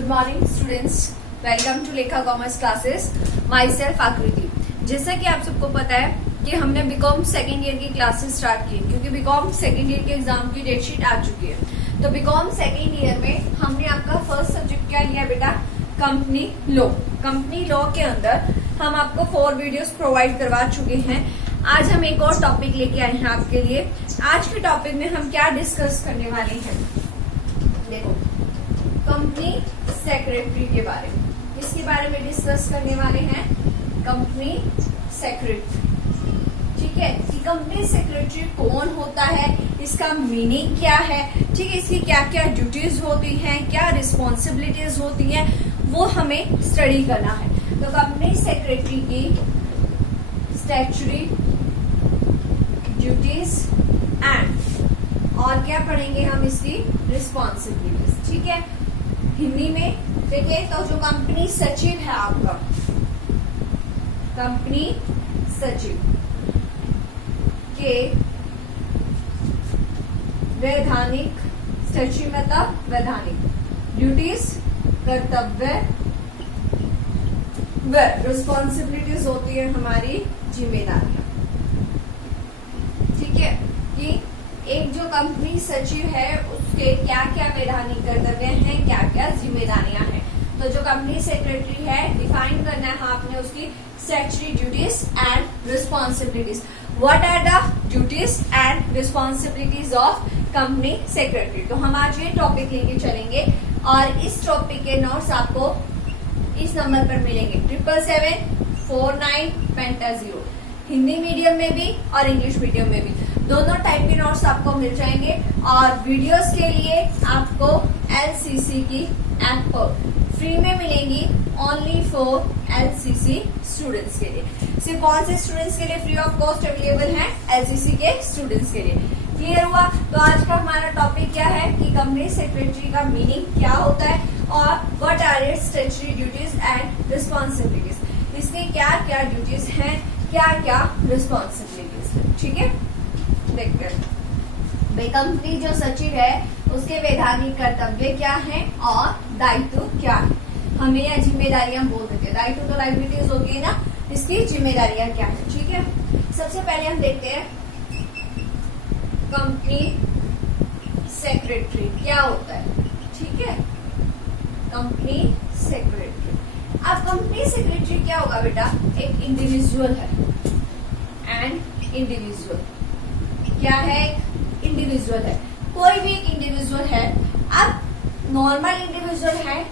Good morning students, welcome to Lekha commerce classes. Myself Aakriti. जैसा कि आप सबको पता है कि हमने बीकॉम सेकेंड ईयर की क्लासेस स्टार्ट की, क्योंकि बीकॉम सेकेंड ईयर के एग्जाम की डेटशीट आ चुकी है। तो बीकॉम सेकेंड ईयर में हमने आपका फर्स्ट सब्जेक्ट क्या लिया बेटा? Company law. कंपनी लॉ के अंदर हम आपको 4 वीडियोस प्रोवाइड करवा चुके हैं। आज हम एक और टॉपिक लेके आए हैं आपके लिए। आज के टॉपिक में हम क्या डिस्कस करने वाले हैं? देखो, कंपनी सेक्रेटरी के बारे में, किसके बारे में डिस्कस करने वाले हैं? Company secretary. ठीक है, कि कंपनी सेक्रेटरी कौन होता है, इसका मीनिंग क्या है, ठीक है, इसकी क्या क्या ड्यूटीज होती हैं, क्या रिस्पॉन्सिबिलिटीज होती हैं, वो हमें स्टडी करना है। तो कंपनी सेक्रेटरी की स्टैट्यूटरी ड्यूटीज एंड और क्या पढ़ेंगे हम? इसकी रिस्पॉन्सिबिलिटीज। ठीक है, हिंदी में देखिए तो जो कंपनी सचिव है आपका, कंपनी सचिव के वैधानिक, सचिव मतलब वैधानिक, ड्यूटीज कर्तव्य व रिस्पॉन्सिबिलिटीज होती है हमारी जिम्मेदारियां। ठीक है, कि एक जो कंपनी सचिव है उसके क्या क्या वैधानिक कर्तव्य हैं, क्या क्या जिम्मेदारियां हैं। तो जो कंपनी सेक्रेटरी है, डिफाइन करना है आपने उसकी statutory duties and responsibilities. What are the duties and responsibilities of company secretary? तो हम आज ये टॉपिक लेके चलेंगे और इस टॉपिक के नोट्स आपको इस नंबर पर मिलेंगे 777495 हिंदी मीडियम में भी और इंग्लिश मीडियम में भी, दोनों टाइप के नोट्स आपको मिल जाएंगे। और वीडियोस के लिए आपको LCC की ऐप पर फ्री में मिलेंगी, ओनली फॉर LCC स्टूडेंट्स के लिए। सिर्फ कौन से स्टूडेंट्स के लिए फ्री ऑफ कॉस्ट अवेलेबल है? LCC के स्टूडेंट्स के लिए। क्लियर हुआ? तो आज का हमारा टॉपिक क्या है कि कंपनी सेक्रेटरी का मीनिंग क्या होता है और what are its statutory duties and responsibilities. इसकी क्या क्या ड्यूटीज हैं, क्या क्या रिस्पॉन्सिबिलिटीज है। ठीक है, देखते हैं भाई कंपनी जो सचिव है उसके वैधानिक कर्तव्य क्या है और दायित्व क्या है। हमें यह जिम्मेदारियां बोल देते हैं, दायित्व तो लाइबिलिटीज होती है ना, इसकी जिम्मेदारियां क्या है। ठीक है, सबसे पहले हम देखते हैं कंपनी सेक्रेटरी क्या होता है। ठीक है, कंपनी सेक्रेटरी। अब कंपनी सेक्रेटरी क्या होगा बेटा? एक इंडिविजुअल है। एंड इंडिविजुअल क्या है? इंडिविजुअल है, कोई भी एक इंडिविजुअल है। अब नॉर्मल इंडिविजुअल है,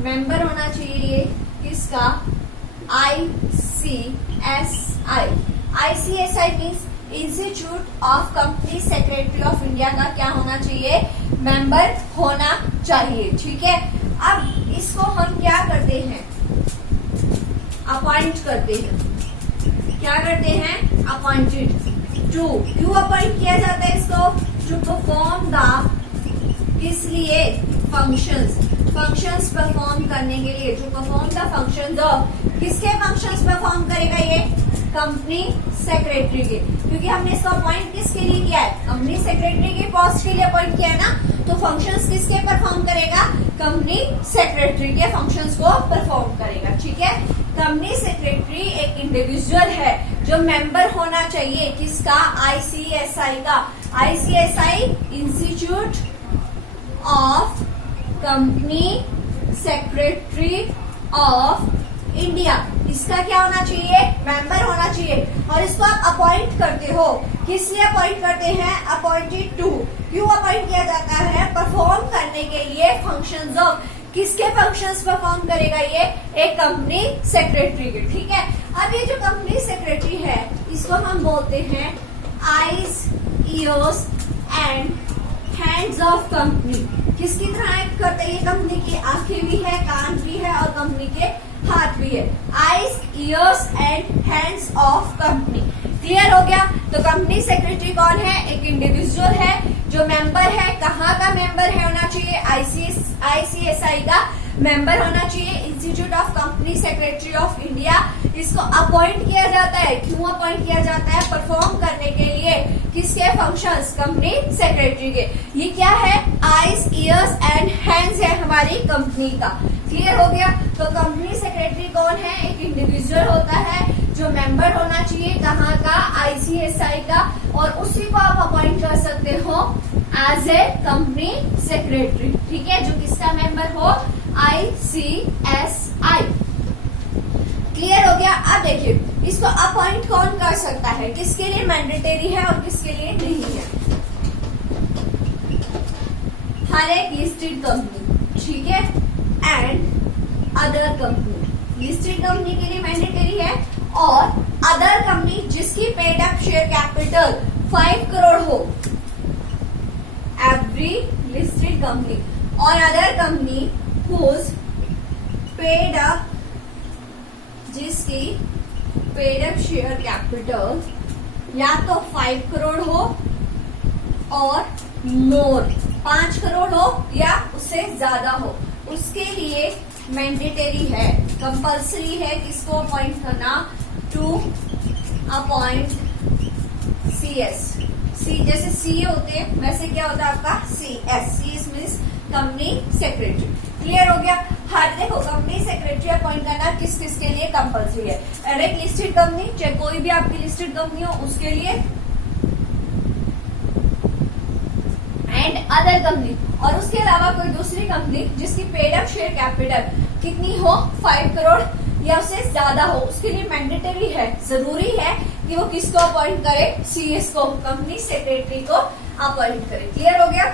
मेंबर होना चाहिए किसका? ICSI means institute of company secretary of India का क्या होना चाहिए? मेंबर होना चाहिए। ठीक है, अब इसको हम क्या करते हैं? अपॉइंट करते हैं। क्या करते हैं? Appointed to. क्यों अपॉइंट किया जाता है इसको? टू परफॉर्म द, किस लिए? फंक्शंस परफॉर्म करने के लिए। To perform the functions of, किसके फंक्शंस परफॉर्म करेगा ये? कंपनी सेक्रेटरी के। क्योंकि हमने इसको अपॉइंट किसके लिए किया है? कंपनी सेक्रेटरी के पोस्ट के लिए अपॉइंट किया है ना, तो फंक्शंस किसके परफॉर्म करेगा? कंपनी सेक्रेटरी के फंक्शंस को परफॉर्म करेगा। ठीक है, कंपनी सेक्रेटरी एक इंडिविजुअल है जो मेंबर होना चाहिए किसका? ICSI का। ICSI institute of company secretary of India, इसका क्या होना चाहिए? मेंबर होना चाहिए। और इसको आप अपॉइंट करते हो, किस लिए अपॉइंट करते हैं? Appointed to. क्यों अपॉइंट किया जाता है? परफॉर्म करने के लिए फंक्शंस ऑफ, किसके फंक्शंस परफॉर्म करेगा ये? एक कंपनी सेक्रेटरी के। ठीक है, अब ये जो कंपनी सेक्रेटरी है इसको हम बोलते हैं eyes, years and hands of company. किसकी तरह एक्ट करते हैं ये? कंपनी की आंखें भी है, कान भी है और कंपनी के हाथ भी है। Eyes, years and hands of company. Clear हो गया? तो कंपनी सेक्रेटरी कौन है? एक इंडिविजुअल है जो मेंबर है। कहाँ का मेंबर है होना चाहिए? ICSI का मेंबर होना चाहिए institute of company secretary of India. इसको अपॉइंट किया जाता है, क्यों अपॉइंट किया जाता है? परफॉर्म करने के लिए किसके फंक्शंस? कंपनी सेक्रेटरी के। ये क्या है? आईज, ईयर्स एंड हैंड्स है हमारी कंपनी का। क्लियर हो गया? तो कंपनी सेक्रेटरी कौन है? एक इंडिविजुअल होता है जो मेंबर होना चाहिए, कहाँ का? आईसीएसआई का, और उसी को आप अपॉइंट कर सकते हो एज ए कंपनी सेक्रेटरी। ठीक है, जो किसका मेंबर हो? आईसीएसआई। क्लियर हो गया? अब देखिए इसको अपॉइंट कौन कर सकता है, किसके लिए मैंडेटरी है और किसके लिए नहीं है? हर एक लिस्टेड कंपनी, ठीक है, and other company. Listed company के लिए मैंडेटरी है, और अदर कंपनी जिसकी paid up share capital 5 crore हो, एवरी लिस्टेड कंपनी, और other company whose paid up, जिसकी पेड अप शेयर कैपिटल या तो 5 करोड़ हो और मोर 5 करोड़ हो या उससे ज्यादा हो, उसके लिए मैंडेटरी है, कंपल्सरी है किसको अपॉइंट करना? To appoint CS. सी जैसे सी होते हैं वैसे क्या होता है आपका? CS. C means company secretary. Clear हो गया? हर देखो कंपनी सेक्रेटरी अपॉइंट करना किस किस के लिए कंपल्सरी है? और एक लिस्टेड कंपनी, चाहे कोई भी आपकी लिस्टेड कंपनी हो उसके लिए, एंड अदर कंपनी, और उसके अलावा कोई दूसरी कंपनी जिसकी पेड अप शेयर कैपिटल कितनी हो? 5 करोड़ या उससे ज्यादा हो, उसके लिए मैंडेटरी है, जरूरी है कि वो किसको अपॉइंट करे? सीएस को, कंपनी सेक्रेटरी को अपॉइंट करे। क्लियर हो गया?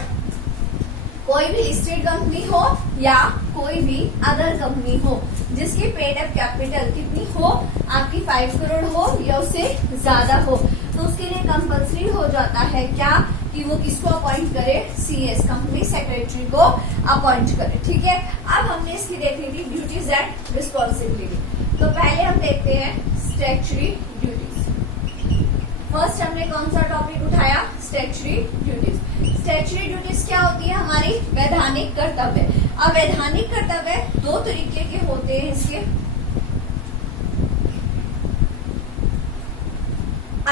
कोई भी लिस्टेड कंपनी हो या कोई भी अदर कंपनी हो जिसकी पेड अप कैपिटल कितनी हो? आपकी 5 करोड़ हो या उससे ज्यादा हो, तो उसके लिए कंपल्सरी हो जाता है क्या? कि वो किसको अपॉइंट करे? सीएस, कंपनी सेक्रेटरी को अपॉइंट करे। ठीक है, अब हमने इसकी देखनी थी ड्यूटीज एंड रिस्पॉन्सिबिलिटी। तो पहले हम देखते हैं स्टैट्यूटरी ड्यूटीज। फर्स्ट हमने कौन सा टॉपिक उठाया? Statutory duties. स्टैट्यूटरी ड्यूटीज क्या होती है? हमारी वैधानिक कर्तव्य। अब वैधानिक कर्तव्य 2 तरीके के होते हैं इसके।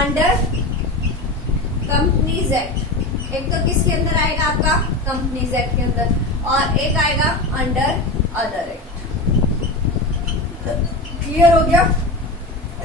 अंडर कंपनीज एक्ट, एक तो किसके अंदर आएगा आपका? कंपनीज एक्ट के अंदर, और एक आएगा अंडर अदर एक्ट। क्लियर हो गया?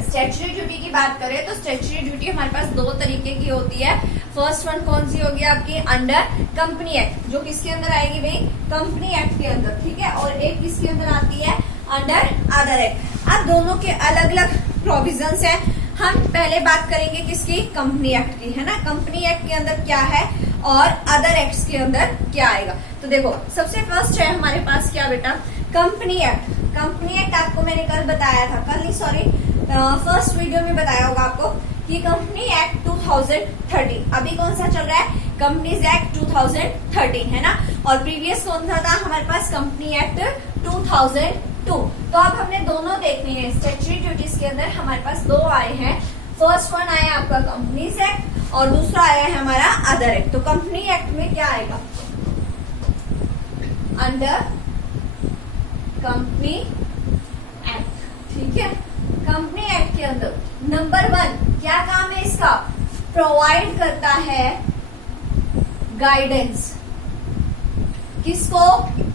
स्टैट्यूटरी ड्यूटी की बात करें तो स्टैट्यूटरी ड्यूटी हमारे पास 2 तरीके की होती है। फर्स्ट वन कौन सी होगी आपकी? अंडर कंपनी एक्ट, जो किसके अंदर आएगी भाई? कंपनी एक्ट के अंदर। ठीक है, और एक किसके अंदर आती है? Under other act. अब दोनों के अलग अलग प्रोविजंस हैं। हम पहले बात करेंगे किसकी? कंपनी एक्ट की, है ना। कंपनी एक्ट के अंदर क्या है और अदर एक्ट्स के अंदर क्या आएगा? तो देखो सबसे फर्स्ट है हमारे पास क्या बेटा? Company act. कंपनी एक्ट आपको मैंने कल बताया था, कल नहीं सॉरी फर्स्ट वीडियो में बताया होगा आपको कि कंपनी एक्ट 2013, अभी कौन सा चल रहा है? कंपनीज एक्ट 2013, है ना। और प्रीवियस कौन सा था हमारे पास? Company act 2002। तो अब हमने दोनों देखने हैं। स्टैट्यूटरी ड्यूटीज के अंदर हमारे पास 2 आए हैं। फर्स्ट वन आया आपका कंपनीज एक्ट और दूसरा आया है हमारा अदर एक्ट। तो कंपनी एक्ट में क्या आएगा? Under company act. ठीक है, कंपनी एक्ट के अंदर नंबर 1 क्या काम है इसका? प्रोवाइड करता है गाइडेंस। किसको?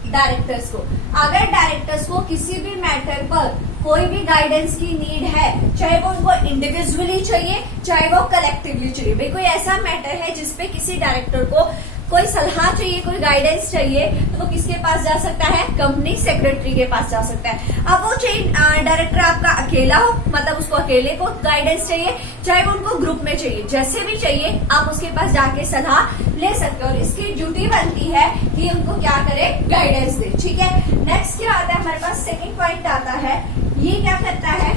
डायरेक्टर्स को। अगर डायरेक्टर्स को किसी भी मैटर पर कोई भी गाइडेंस की नीड है, चाहे वो उनको इंडिविजुअली चाहिए चाहे वो कलेक्टिवली चाहिए, भाई कोई ऐसा मैटर है जिसपे किसी डायरेक्टर को कोई सलाह चाहिए, कोई गाइडेंस चाहिए, तो वो किसके पास जा सकता है? कंपनी सेक्रेटरी के पास जा सकता है। अब वो चाहिए डायरेक्टर आपका अकेला हो, मतलब उसको अकेले को गाइडेंस चाहिए, चाहे वो उनको ग्रुप में चाहिए, जैसे भी चाहिए आप उसके पास जाके सलाह ले सकते हो। और इसकी ड्यूटी बनती है कि उनको क्या करे? गाइडेंस दे। ठीक है, नेक्स्ट क्या आता है हमारे पास? सेकेंड पॉइंट आता है, ये क्या करता है?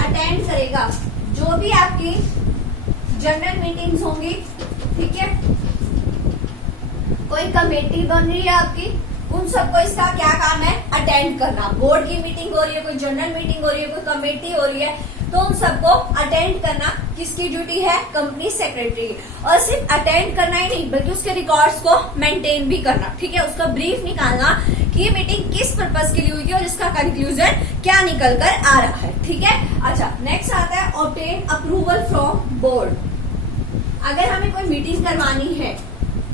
अटेंड करेगा जो भी आपकी जनरल मीटिंग्स होंगी। ठीक है, कोई कमेटी बन रही है आपकी, उन सबको इसका क्या काम है? अटेंड करना। बोर्ड की मीटिंग हो रही है, कोई जनरल मीटिंग हो रही है, कोई कमेटी हो रही है, तो उन सबको अटेंड करना किसकी ड्यूटी है? कंपनी सेक्रेटरी की। और सिर्फ अटेंड करना ही नहीं बल्कि उसके रिकॉर्ड्स को मेंटेन भी करना। ठीक है, उसका ब्रीफ निकालना कि मीटिंग किस पर्पस के लिए हुई थी और इसका कंक्लूजन क्या निकल कर आ रहा है। ठीक है, अच्छा नेक्स्ट आता है ऑब्टेन अप्रूवल फ्रॉम बोर्ड। अगर हमें कोई मीटिंग करवानी है,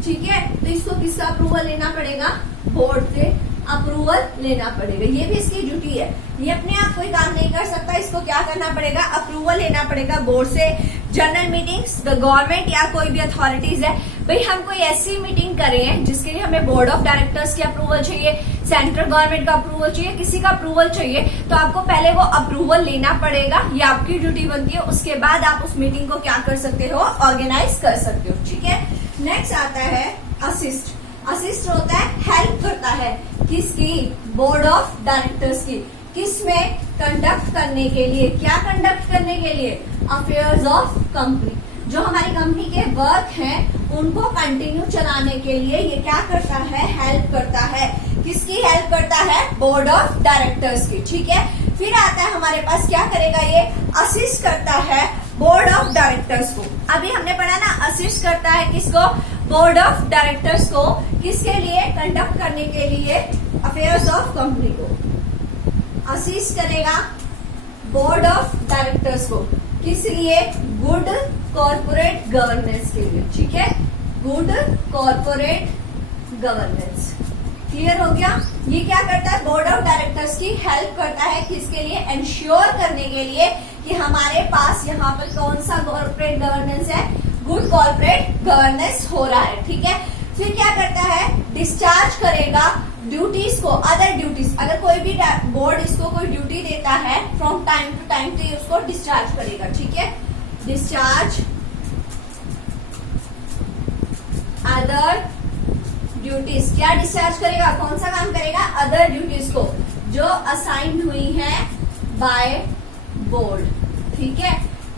ठीक है, तो इसको किसका अप्रूवल लेना पड़ेगा? बोर्ड से अप्रूवल लेना पड़ेगा। ये भी इसकी ड्यूटी है, ये अपने आप कोई काम नहीं कर सकता, इसको क्या करना पड़ेगा? अप्रूवल लेना पड़ेगा बोर्ड से। जनरल मीटिंग्स गवर्नमेंट या कोई भी अथॉरिटीज है, भाई हम कोई ऐसी मीटिंग कर रहे हैं जिसके लिए हमें बोर्ड ऑफ डायरेक्टर्स की अप्रूवल चाहिए, सेंट्रल गवर्नमेंट का अप्रूवल चाहिए, किसी का अप्रूवल चाहिए, तो आपको पहले वो अप्रूवल लेना पड़ेगा, ये आपकी ड्यूटी बनती है। उसके बाद आप उस मीटिंग को क्या कर सकते हो? ऑर्गेनाइज कर सकते हो। ठीक है, नेक्स्ट आता है असिस्ट। असिस्ट होता है हेल्प करता है, किसकी? बोर्ड ऑफ डायरेक्टर्स की। किसमें? कंडक्ट करने के लिए। क्या कंडक्ट करने के लिए? Affairs of company. जो हमारी कंपनी के वर्क हैं उनको कंटिन्यू चलाने के लिए ये क्या करता है? हेल्प करता है। किसकी हेल्प करता है? बोर्ड ऑफ डायरेक्टर्स की। ठीक है, फिर आता है हमारे पास क्या करेगा? ये असिस्ट करता है बोर्ड ऑफ डायरेक्टर्स को। अभी हमने पढ़ा ना, असिस्ट करता है किसको? बोर्ड ऑफ डायरेक्टर्स को। किसके लिए? कंडक्ट करने के लिए अफेयर्स ऑफ कंपनी को। असिस्ट करेगा बोर्ड ऑफ डायरेक्टर्स को, किस लिए? गुड कॉर्पोरेट गवर्नेंस के लिए। ठीक है, गुड कॉर्पोरेट गवर्नेंस। क्लियर हो गया? ये क्या करता है? बोर्ड ऑफ डायरेक्टर्स की हेल्प करता है, किसके लिए? इंश्योर करने के लिए कि हमारे पास यहाँ पर कौन सा कॉर्पोरेट गवर्नेंस है? गुड कॉर्पोरेट गवर्नेंस हो रहा है। ठीक है, फिर क्या करता है? डिस्चार्ज करेगा ड्यूटीज को, अदर ड्यूटीज। अगर कोई भी बोर्ड इसको कोई ड्यूटी देता है फ्रॉम टाइम टू टाइम, तो ये उसको डिस्चार्ज करेगा। ठीक है, डिस्चार्ज अदर ड्यूटीज। क्या डिस्चार्ज करेगा? कौन सा काम करेगा? अदर ड्यूटीज को जो असाइन हुई है बाय बोर्ड। ठीक है,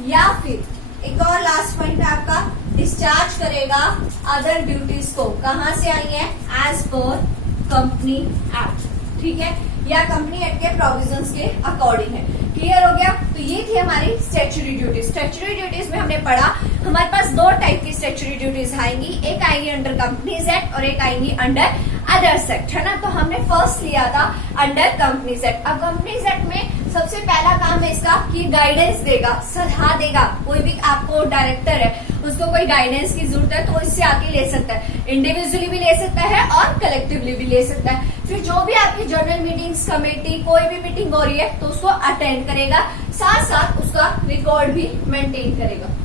या फिर एक और लास्ट पॉइंट है आपका, डिस्चार्ज करेगा अदर ड्यूटीज को। कहां से आई है? As per company act. ठीक है, या कंपनी एक्ट के प्रोविजंस के अकॉर्डिंग है। क्लियर हो गया? तो ये थी हमारी स्टैट्यूटरी ड्यूटीज। स्टैट्यूटरी ड्यूटीज में हमने पढ़ा हमारे पास दो टाइप की स्टैट्यूटरी ड्यूटीज आएंगी, एक आएगी अंडर कंपनीज एक्ट और एक आएंगी अंडर अदर्स एक्ट, है ना। तो हमने फर्स्ट लिया था अंडर कंपनीज एक्ट। अब कंपनीज एक्ट में सबसे पहला काम है इसका कि गाइडेंस देगा, सलाह देगा। कोई भी आपको डायरेक्टर है, उसको कोई गाइडेंस की जरूरत है तो इससे आके ले सकता है, इंडिविजुअली भी ले सकता है और कलेक्टिवली भी ले सकता है। फिर जो भी आपकी जनरल मीटिंग्स, कमेटी, कोई भी मीटिंग हो रही है तो उसको अटेंड करेगा, साथ साथ उसका रिकॉर्ड भी मेंटेन करेगा।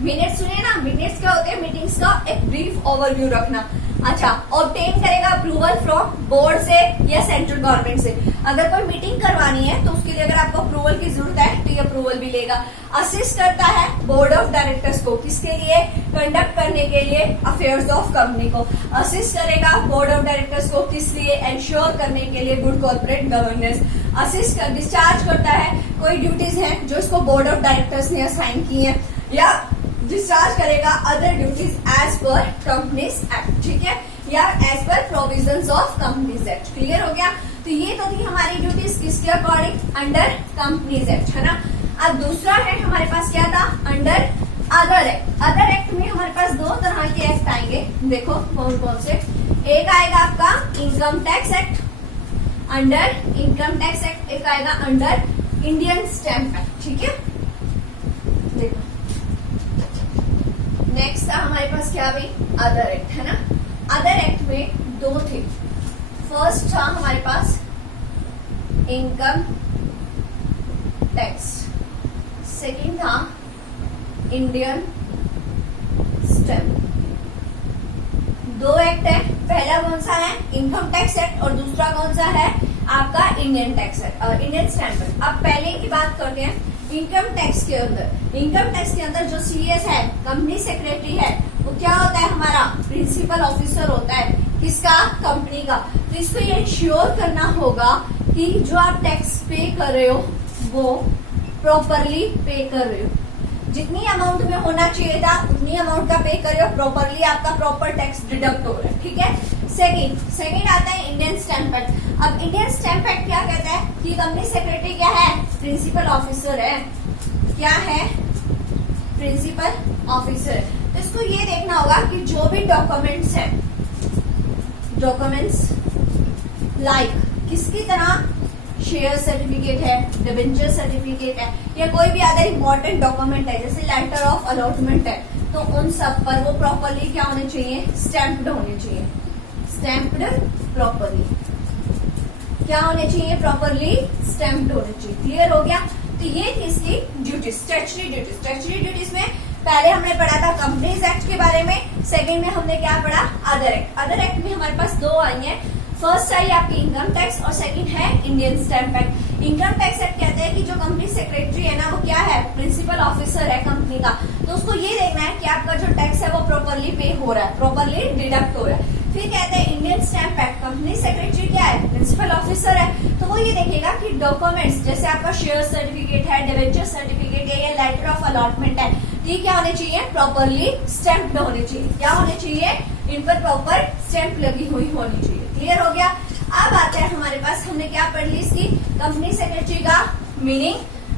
मिनट्स सुनिए ना, मिनट्स क्या होते हैं? मीटिंग्स का एक ब्रीफ ओवरव्यू रखना। अच्छा, ऑब्टेन करेगा अप्रूवल फ्रॉम बोर्ड से या सेंट्रल गवर्नमेंट से। अगर कोई मीटिंग करवानी है तो उसके लिए अगर आपको अप्रूवल की जरूरत है तो ये अप्रूवल भी लेगा। असिस्ट करता है बोर्ड ऑफ डायरेक्टर्स को, किसके लिए? कंडक्ट करने के लिए अफेयर्स ऑफ कंपनी को। असिस्ट करेगा बोर्ड ऑफ डायरेक्टर्स को, किस लिए? इंश्योर करने के लिए गुड कॉर्पोरेट गवर्नेंस। असिस्ट कर डिस्चार्ज करता है कोई ड्यूटीज है जो इसको बोर्ड ऑफ डायरेक्टर्स ने असाइन की है, या डिस्चार्ज करेगा other duties as per companies act. ठीक है, या as per provisions of companies act. Clear हो गया? तो ये तो थी हमारी ड्यूटीज किसके अकॉर्डिंग? अंडर कंपनीज एक्ट, है ना। अब दूसरा है हमारे पास क्या था? Under other act. Other act में हमारे पास दो तरह के एक्ट आएंगे, देखो कौन कौन से। एक आएगा आपका income tax act, under income tax act. एक आएगा अंडर इंडियन स्टैम्प एक्ट। ठीक है, देखो नेक्स्ट था हमारे पास क्या भाई? अदर एक्ट, है ना। अदर एक्ट में दो थे। फर्स्ट था हमारे पास इनकम टैक्स, सेकंड था इंडियन स्टैम्प। दो एक्ट है, पहला कौन सा है? इनकम टैक्स एक्ट, और दूसरा कौन सा है? आपका Indian tax act, Indian stamp act. अब पहले की बात करते हैं इनकम टैक्स के अंदर। इनकम टैक्स के अंदर जो सीएस है, कंपनी सेक्रेटरी है, वो क्या होता है? हमारा प्रिंसिपल ऑफिसर होता है। किसका? कंपनी का। तो इसको ये इंश्योर करना होगा कि जो आप टैक्स पे कर रहे हो वो प्रॉपरली पे कर रहे हो। जितनी अमाउंट में होना चाहिए था उतनी अमाउंट का पे कर रहे हो, प्रॉपरली आपका प्रॉपर टैक्स डिडक्ट हो रहा है। ठीक है, सेकंड आता है इंडियन स्टैम्प एक्ट। अब इंडियन स्टैम्प एक्ट क्या कहता है कि कंपनी सेक्रेटरी क्या है? प्रिंसिपल ऑफिसर है। क्या है? Principal officer. तो इसको ये देखना होगा कि जो भी डॉक्यूमेंट्स हैं, डॉक्यूमेंट्स लाइक किसकी तरह, शेयर सर्टिफिकेट है, डिबेंचर सर्टिफिकेट है, या कोई भी अदर इंपॉर्टेंट डॉक्यूमेंट है जैसे लेटर ऑफ अलॉटमेंट है, तो उन सब पर वो प्रॉपरली क्या होने चाहिए, स्टैंप्ड होने चाहिए, स्टैंप्ड प्रॉपरली, क्या होने चाहिए, प्रॉपरली स्टैंप्ड होने चाहिए। क्लियर हो गया। तो ये थी इसकी duties, statutory duties. Statutory duties में पहले हमने पढ़ा था कंपनीज एक्ट के बारे में, सेकंड में हमने क्या पढ़ा, अदर एक्ट। अदर एक्ट में हमारे पास दो आई हैं, फर्स्ट आई आपकी इनकम टैक्स और सेकंड है Indian stamp act. Income tax act कहते हैं कि जो कंपनी सेक्रेटरी है ना, वो क्या है, प्रिंसिपल ऑफिसर है कंपनी का, तो उसको ये देखना है कि आपका जो टैक्स है वो प्रॉपरली पे हो रहा है, प्रॉपरली डिडक्ट हो रहा है। फिर कहते हैं Indian stamp act, company secretary क्या है, प्रिंसिपल ऑफिसर है, तो वो ये देखेगा कि डॉक्यूमेंट्स जैसे आपका शेयर सर्टिफिकेट है, डिबेंचर सर्टिफिकेट है, या लेटर ऑफ अलॉटमेंट है, ये क्या होने चाहिए, प्रॉपरली स्टैम्प्ड होने चाहिए। क्या होने चाहिए, इन पर प्रॉपर स्टैम्प लगी हुई होनी चाहिए। क्लियर हो गया। अब आते हैं हमारे पास, हमने क्या पढ़ ली, इसकी कंपनी सेक्रेटरी का मीनिंग,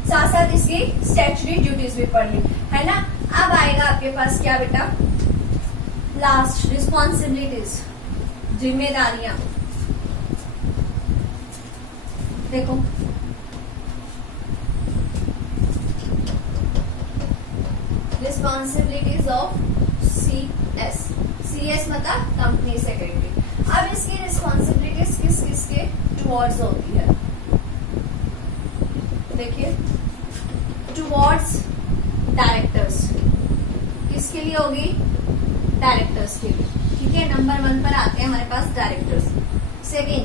साथ साथ इसकी स्टैट्यूटरी ड्यूटीज भी पढ़ ली, है ना। अब आएगा आपके पास क्या बेटा, लास्ट, रिस्पॉन्सिबिलिटीज, जिम्मेदारियां। देखो रिस्पॉन्सिबिलिटीज ऑफ CS, CS मतलब कंपनी सेक्रेटरी। अब इसकी रिस्पॉन्सिबिलिटीज किस किस के टुवर्ड्स होती है, देखिए, टुवर्ड्स डायरेक्टर्स, किसके लिए होगी, डायरेक्टर्स के लिए, ठीक है। नंबर 1 पर आते हैं हमारे पास directors. Second,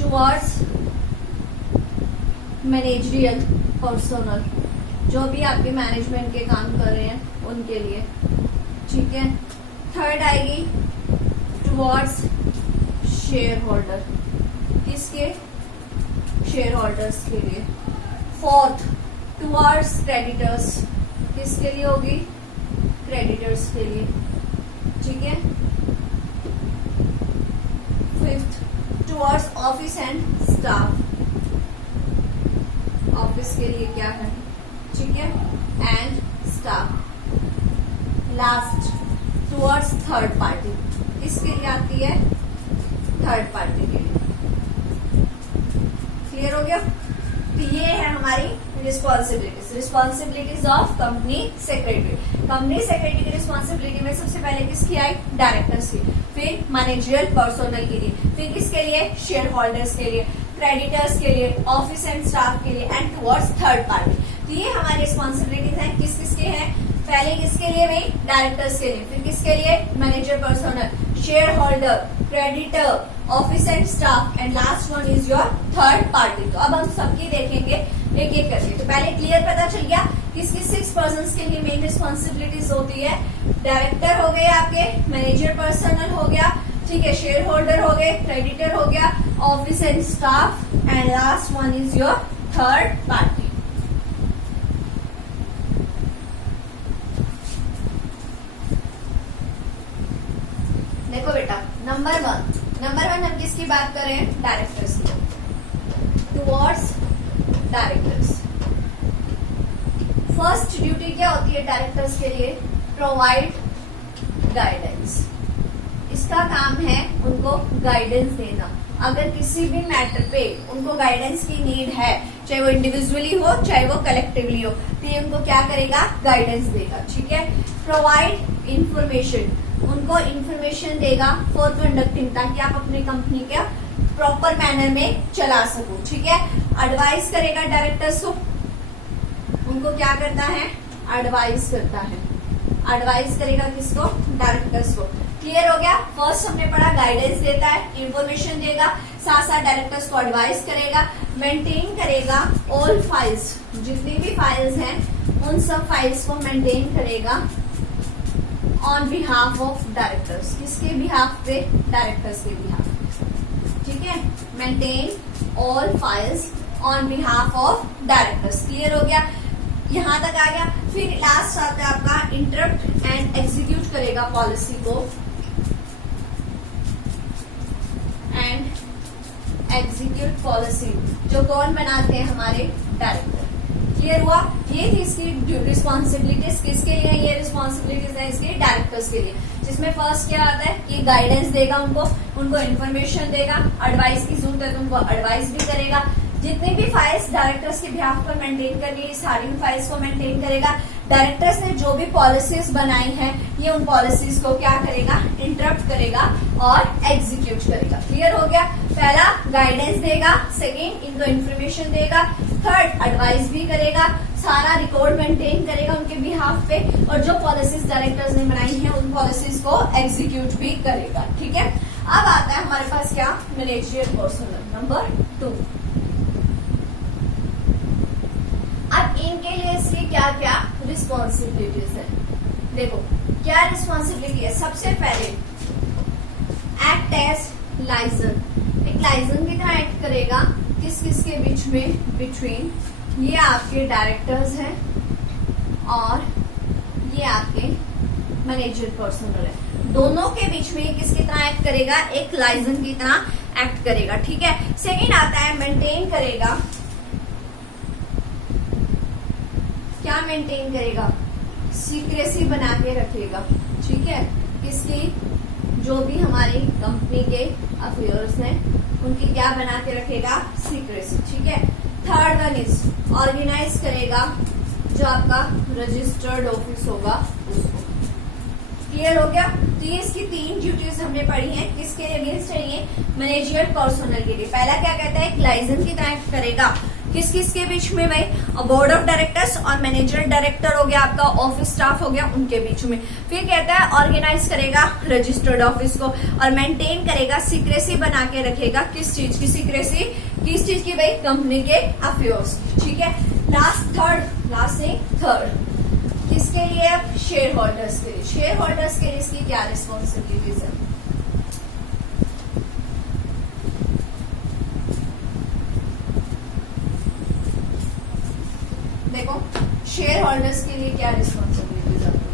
towards managerial personnel, जो भी आपके मैनेजमेंट के काम कर रहे हैं उनके लिए, ठीक है। थर्ड आएगी टुवर्ड्स शेयर होल्डर, किसके, शेयर होल्डर्स के लिए। फोर्थ, टुवर्ड्स क्रेडिटर्स, किसके लिए होगी, क्रेडिटर्स के लिए, ठीक है। Fifth, towards office and staff, office के लिए क्या है, ठीक है, and staff. Last, towards third party, किसके लिए आती है, थर्ड पार्टी के लिए। क्लियर हो गया। तो ये है हमारी responsibilities of company secretary. Company secretary की रिस्पॉन्सिबिलिटी में सबसे पहले किसकी आई, डायरेक्टर्स की, फिर मैनेजरियल पर्सनल के लिए, फिर किसके लिए, शेयर होल्डर्स के लिए, क्रेडिटर्स के लिए, ऑफिस एंड स्टाफ के लिए, एंड टुवर्ड्स थर्ड पार्टी। तो ये हमारी रिस्पॉन्सिबिलिटीज हैं, किस किसके हैं, पहले किसके लिए भाई, डायरेक्टर्स के लिए, फिर किसके लिए, manager personnel, share holder, creditor, office and staff, and last one is your third party. तो अब हम सबकी देखेंगे एक एक करके। तो पहले क्लियर पता चल गया किसकी 6 पर्सन्स के लिए मेन रिस्पॉन्सिबिलिटीज होती है, डायरेक्टर हो गए आपके, मैनेजर पर्सनल हो गया, ठीक है, शेयर होल्डर हो गए, क्रेडिटर हो गया, office and staff, and last one is your third party. देखो बेटा, नंबर वन हम किसकी बात कर रहे हैं, डायरेक्टर्स की। टुवर्ड्स डायरेक्टर्स, फर्स्ट ड्यूटी क्या होती है डायरेक्टर्स के लिए, प्रोवाइड गाइडेंस। इसका काम है उनको गाइडेंस देना। अगर किसी भी मैटर पे उनको गाइडेंस की नीड है, चाहे वो इंडिविजुअली हो चाहे वो कलेक्टिवली हो, तो ये उनको क्या करेगा, गाइडेंस देगा, ठीक है। प्रोवाइड इंफॉर्मेशन, उनको इंफॉर्मेशन देगा फॉर कंडक्टिंग, ताकि आप अपनी कंपनी का प्रॉपर मैनर में चला सको, ठीक है। एडवाइस करेगा डायरेक्टर्स को, उनको क्या करता है, एडवाइस करता है, एडवाइस करेगा किसको, डायरेक्टर्स को। क्लियर हो गया। फर्स्ट हमने पढ़ा, गाइडेंस देता है, इंफॉर्मेशन देगा, साथ साथ डायरेक्टर्स को एडवाइस करेगा, मेंटेन करेगा ऑल फाइल्स, जितनी भी फाइल्स हैं उन सब फाइल्स को मेंटेन करेगा ऑन बिहाफ ऑफ डायरेक्टर्स। किसके बिहाफ पे, डायरेक्टर्स के बिहाफ, ठीक है। Maintain all files on behalf of directors. Clear हो गया, यहां तक आ गया। फिर लास्ट आता है आपका इंटरप्ट एंड एग्जीक्यूट करेगा पॉलिसी को, एंड एग्जीक्यूट पॉलिसी जो कौन बनाते हैं, हमारे डायरेक्टर। क्लियर हुआ? ये थी इसकी रिस्पॉन्सिबिलिटीज। किसके लिए ये रिस्पॉन्सिबिलिटीज है? इसके डायरेक्टर्स के लिए, जिसमें फर्स्ट क्या आता है कि गाइडेंस देगा उनको इन्फॉर्मेशन देगा, एडवाइस की जरूरत है तो उनको एडवाइस भी करेगा। जितनी भी फाइल्स डायरेक्टर्स के बिहाफ पर मेंटेन करनी है, सारी फाइल्स को मेंटेन करेगा। डायरेक्टर्स ने जो भी पॉलिसीज बनाई हैं, ये उन पॉलिसीज को क्या करेगा? इंटरप्ट करेगा और एग्जीक्यूट करेगा। क्लियर हो गया? पहला गाइडेंस देगा, सेकेंड इनको इन्फॉर्मेशन देगा, थर्ड एडवाइस भी करेगा, सारा रिकॉर्ड मेंटेन करेगा उनके बिहाफ पे, और जो पॉलिसीज डायरेक्टर्स ने बनाई हैं उन पॉलिसीज को एग्जीक्यूट भी करेगा। ठीक है, अब आता है हमारे पास क्या? Managerial personal number 2। अब इनके लिए इसकी क्या क्या रिस्पॉन्सिबिलिटीज है? देखो क्या रिस्पॉन्सिबिलिटी है। सबसे पहले एक्ट एज लाइजन, एक लाइजन की तरह एक्ट करेगा। किस किस के बीच में? बिटवीन ये आपके डायरेक्टर्स हैं और ये आपके मैनेजर पर्सनल है, दोनों के बीच में किसकी तरह एक्ट करेगा? एक लाइजन की तरह एक्ट करेगा। ठीक है, सेकेंड आता है मेंटेन करेगा। क्या मेंटेन करेगा? सीक्रेसी बना के रखेगा। ठीक है, किसकी? जो भी हमारी कंपनी के अफेयर्स हैं उनकी क्या बना के रखेगा? सीक्रेसी। ठीक है, थर्ड वन इज ऑर्गेनाइज करेगा जो आपका रजिस्टर्ड ऑफिस होगा उसको। क्लियर हो गया? तो ये इसकी 3 ड्यूटीज हमने पढ़ी हैं। किसके लिए अगेंस्ट चाहिए? मैनेजरियल पर्सनल के लिए। पहला क्या कहता है? एक लाइजन की तरह एक्ट करेगा। किस किस के बीच में भाई? बोर्ड ऑफ डायरेक्टर्स और मैनेजर डायरेक्टर हो गया, आपका ऑफिस स्टाफ हो गया, उनके बीच में। फिर कहता है ऑर्गेनाइज करेगा रजिस्टर्ड ऑफिस को और मेंटेन करेगा, सीक्रेसी बना के रखेगा। किस चीज की सीक्रेसी? किस चीज की भाई? कंपनी के अफेयर्स की। ठीक है, थर्ड किसके लिए? शेयर होल्डर्स के लिए। शेयर होल्डर्स के लिए इसकी क्या रिस्पॉन्सिबिलिटीज है? देखो शेयर होल्डर्स के लिए क्या रिस्पॉन्सिबिलिटीज आती है?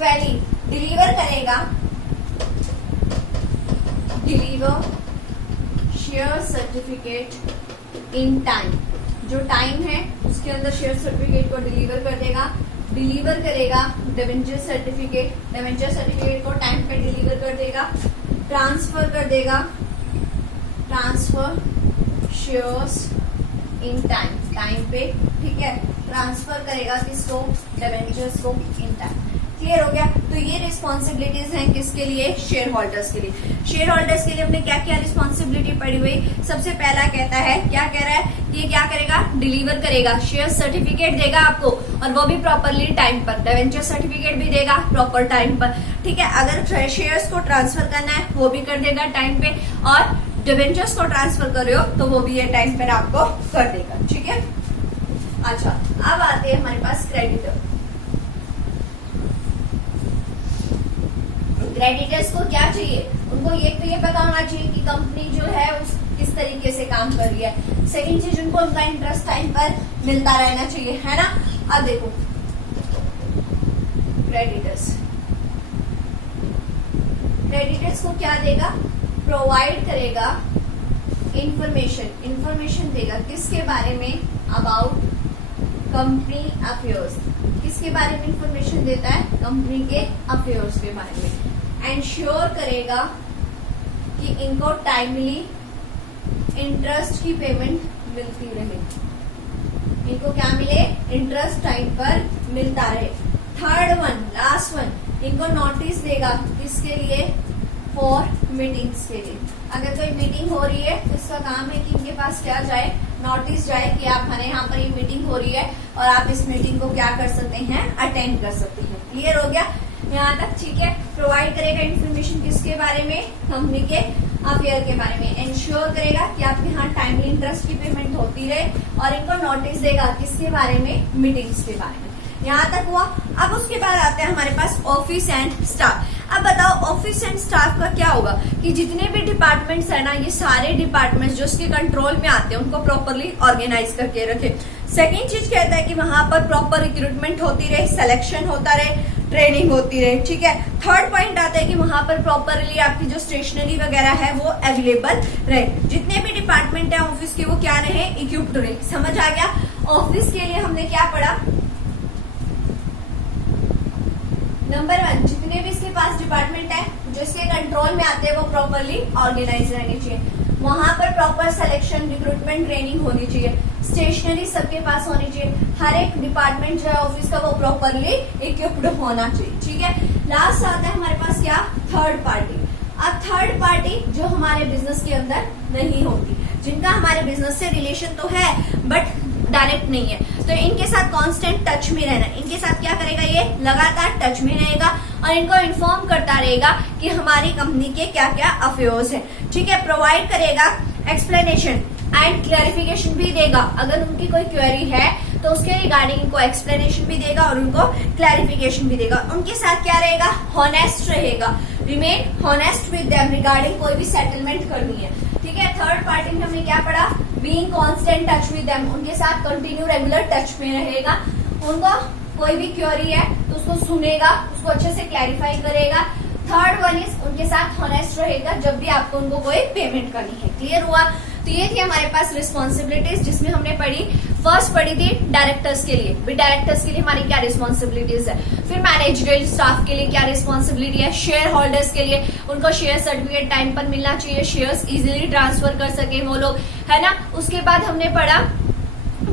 पहली डिलीवर करेगा, deliver share certificate in time. जो टाइम है उसके अंदर शेयर सर्टिफिकेट को डिलीवर कर देगा। डिलीवर करेगा डिवेंचर सर्टिफिकेट को टाइम पे डिलीवर कर देगा। ट्रांसफर कर देगा, ट्रांसफर शेयर्स इन टाइम पे। ठीक है, ट्रांसफर करेगा किसको? डिवेंचर्स को इन टाइम। क्लियर हो गया? तो ये रिस्पॉन्सिबिलिटीज हैं किसके लिए? शेयर होल्डर्स के लिए। शेयर होल्डर्स के लिए हमने क्या क्या रिस्पॉन्सिबिलिटी पड़ी हुई? सबसे पहला कहता है, क्या कह रहा है? ये क्या करेगा? डिलीवर करेगा, शेयर सर्टिफिकेट देगा आपको और वो भी प्रॉपरली टाइम पर। डिवेंचर सर्टिफिकेट भी देगा प्रॉपर टाइम पर। ठीक है, अगर शेयर्स को ट्रांसफर करना है वो भी कर देगा टाइम पे, और डिवेंचर्स को ट्रांसफर कर रहे हो तो वो भी ये टाइम पर आपको कर देगा। ठीक है, अच्छा अब आते हैं हमारे पास क्रेडिटर। क्रेडिटर्स को क्या चाहिए? उनको ये तो ये पता होना चाहिए कि कंपनी जो है उस किस तरीके से काम कर रही है। सेकंड चीज, उनको उनका इंटरेस्ट टाइम पर मिलता रहना चाहिए, है ना? अब देखो क्रेडिटर्स को क्या देगा? प्रोवाइड करेगा इंफॉर्मेशन देगा। किसके बारे में? About company affairs. किसके बारे में इंफॉर्मेशन देता है? कंपनी के अफेयर्स के बारे में। एंश्योर करेगा कि इनको टाइमली इंटरेस्ट की पेमेंट मिलती रहे। इनको क्या मिले? इंटरेस्ट टाइम पर मिलता रहे। थर्ड वन, लास्ट वन, इनको नोटिस देगा। किसके लिए? फॉर मीटिंग्स के लिए। अगर कोई मीटिंग हो रही है तो इसका काम है कि इनके पास क्या जाए? नोटिस जाए कि आप हमारे यहाँ पर ये मीटिंग हो रही है और आप इस मीटिंग को क्या कर सकते हैं? अटेंड कर सकते हैं। क्लियर हो गया यहाँ तक? ठीक है, प्रोवाइड करेगा इन्फॉर्मेशन किसके बारे में? कंपनी के अफेयर के बारे में। इंश्योर करेगा कि आपके यहाँ टाइमली इंटरेस्ट की पेमेंट होती रहे, और इनको नोटिस देगा किसके बारे में? मीटिंग्स के बारे में। यहाँ तक हुआ। अब उसके बाद आते हैं हमारे पास ऑफिस एंड स्टाफ। अब बताओ ऑफिस एंड स्टाफ का क्या होगा? कि जितने भी डिपार्टमेंट्स है ना, ये सारे डिपार्टमेंट्स जो उसके कंट्रोल में आते हैं उनको प्रॉपरली ऑर्गेनाइज करके रखे। सेकेंड चीज कहता है कि वहां पर प्रॉपर रिक्रूटमेंट होती रहे, सिलेक्शन होता रहे, ट्रेनिंग होती रहे, ठीक है। थर्ड पॉइंट आता है कि वहां पर प्रॉपरली आपकी जो स्टेशनरी वगैरह है वो अवेलेबल रहे, जितने भी डिपार्टमेंट है ऑफिस के वो क्या रहे, इक्विप्ड रहे। समझ आ गया। ऑफिस के लिए हमने क्या पढ़ा, नंबर 1, जितने भी इसके पास डिपार्टमेंट है जो इसके कंट्रोल में आते हैं वो प्रॉपरली ऑर्गेनाइज रहने चाहिए, वहां पर प्रॉपर सिलेक्शन, रिक्रूटमेंट, ट्रेनिंग होनी चाहिए, स्टेशनरी सबके पास होनी चाहिए, हर एक डिपार्टमेंट जो है ऑफिस का वो प्रॉपरली इक्विप्ड होना चाहिए, ठीक है। लास्ट आता है हमारे पास क्या, थर्ड पार्टी। अब थर्ड पार्टी जो हमारे बिजनेस के अंदर नहीं होती, जिनका हमारे बिजनेस से रिलेशन तो है बट डायरेक्ट नहीं है, तो इनके साथ कांस्टेंट टच में रहना। इनके साथ क्या करेगा, ये लगातार टच में रहेगा और इनको इन्फॉर्म करता रहेगा कि हमारी कंपनी के क्या क्या अफेयर्स है, ठीक है। प्रोवाइड करेगा एक्सप्लेनेशन एंड क्लैरिफिकेशन भी देगा, अगर उनकी कोई क्वेरी है तो उसके रिगार्डिंग इनको एक्सप्लेनेशन भी देगा और उनको क्लैरिफिकेशन भी देगा। उनके साथ क्या रहेगा, हॉनेस्ट रहेगा, remain honest with them regarding कोई भी सेटलमेंट करनी है, ठीक है। थर्ड पार्टी में हमने क्या पढ़ा, being constant touch with them, उनके साथ कंटिन्यू रेगुलर टच में रहेगा, उनको कोई भी क्वेरी है तो उसको सुनेगा, उसको अच्छे से क्लैरिफाई करेगा। थर्ड वन इज उनके साथ हॉनेस्ट रहेगा जब भी आपको उनको कोई पेमेंट करनी है। क्लियर हुआ। तो ये थी हमारे पास रिस्पॉन्सिबिलिटीज, जिसमें हमने पढ़ी, फर्स्ट पढ़ी थी डायरेक्टर्स के लिए, भी डायरेक्टर्स के लिए हमारी क्या रिस्पॉन्सिबिलिटीज है, फिर मैनेजरियल स्टाफ के लिए क्या रिस्पॉन्सिबिलिटी है, शेयर होल्डर्स के लिए उनको शेयर सर्टिफिकेट टाइम पर मिलना चाहिए, शेयर्स इजीली ट्रांसफर कर सके वो लोग, है ना। उसके बाद हमने पढ़ा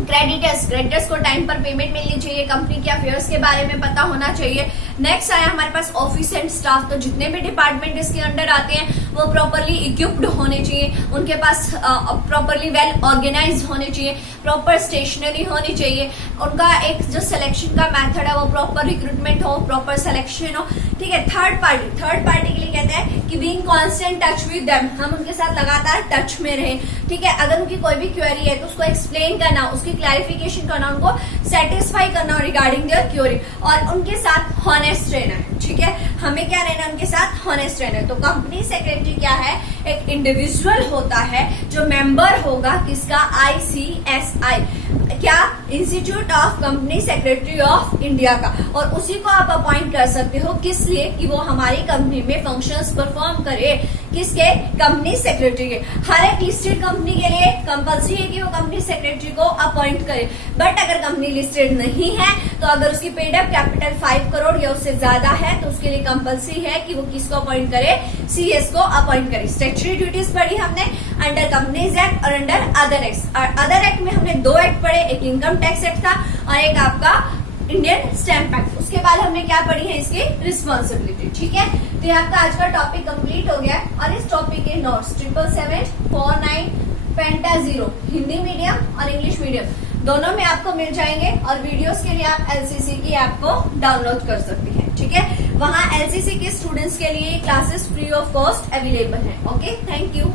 क्रेडिटर्स को टाइम पर पेमेंट मिलनी चाहिए, कंपनी के अफेयर्स के बारे में पता होना चाहिए। नेक्स्ट आया हमारे पास ऑफिस एंड स्टाफ, तो जितने भी डिपार्टमेंट इसके अंडर आते हैं वो प्रॉपरली इक्विप्ड होने चाहिए, उनके पास प्रॉपरली वेल ऑर्गेनाइज होने चाहिए, प्रॉपर स्टेशनरी होनी चाहिए, उनका एक जो सिलेक्शन का मेथड है वो प्रॉपर रिक्रूटमेंट हो, प्रॉपर सिलेक्शन हो, ठीक है। थर्ड पार्टी के लिए कहते हैं कि being constant touch with them, हम उनके साथ लगातार टच में रहे, ठीक है। अगर उनकी कोई भी क्वेरी है तो उसको एक्सप्लेन करना, उसकी क्लैरिफिकेशन करना, उनको सेटिस्फाई करना रिगार्डिंग देयर क्वेरी, और उनके साथ हॉनेस्ट रहना है, ठीक है। हमें क्या रहना, उनके साथ हॉनेस्ट रहना है। तो कंपनी सेक्रेटरी क्या है, एक इंडिविजुअल होता है जो मेंबर होगा किसका, ICSI, क्या, institute of company secretary of India का, और उसी को आप अपॉइंट कर सकते हो, किस लिए, कि वो हमारी कंपनी में फंक्शंस परफॉर्म करे, किसके, कंपनी सेक्रेटरी के। हर एक लिस्टेड कंपनी के लिए कंपल्सरी है कि वो कंपनी सेक्रेटरी को अपॉइंट करे, बट अगर कंपनी लिस्टेड नहीं है तो अगर उसकी पेड अप कैपिटल 5 करोड़ या उससे ज्यादा है तो उसके लिए कंपल्सरी है कि वो किसको अपॉइंट करे, CS को अपॉइंट करे। स्टैट्यूटरी ड्यूटीज पढ़ी हमने अंडर कंपनीज एक्ट और under other act. Other act में हमने 2 एक्ट पढ़े, एक इनकम टैक्स एक्ट था और एक आपका इंडियन स्टैम्प एक्ट। उसके बाद हमने क्या पढ़ी है, इसकी रिस्पॉन्सिबिलिटी, ठीक है। तो ये आपका आज का टॉपिक कंप्लीट हो गया और इस टॉपिक के नोट्स 77749 पेंटा 0 हिंदी मीडियम और इंग्लिश मीडियम दोनों में आपको मिल जाएंगे, और वीडियोस के लिए आप LCC की ऐप को डाउनलोड कर सकते हैं, ठीक है। वहां LCC के स्टूडेंट्स के लिए classes free of cost available है। Okay, thank you.